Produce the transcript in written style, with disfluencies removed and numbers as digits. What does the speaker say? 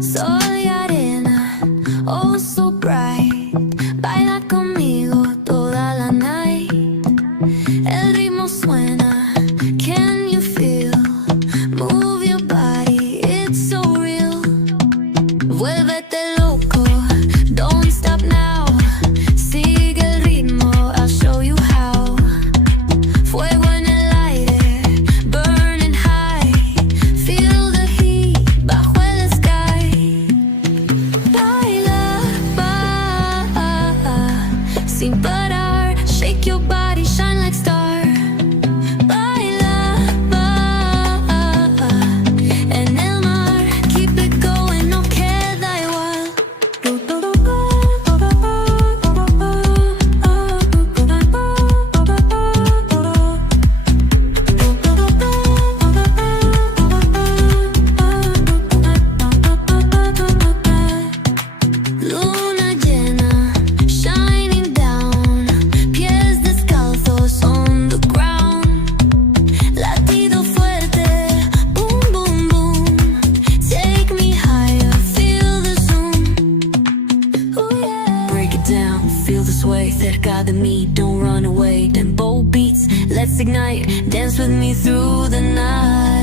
Soy arena, oh so bright. Baila conmigo toda la night. El ritmo suena, can you feel? Move your body, it's so real. Vuélvete loco, don't stop now. Sigue el ritmo, I'll show you how. Fuego en el aire, burning high. Feel the heat bajo el sky. Baila, sin parar. Shake your body, shine like star. Baila, en el mar. Keep it going, no queda igual. Luna llena, shining down. Pies descalzos on the ground. Latido fuerte, boom, boom, boom. Take me higher, feel the zoom. Ooh, yeah. Break it down, feel the sway. Cerca de mí, don't run away. Tempo beats, let's ignite. Dance with me through the night.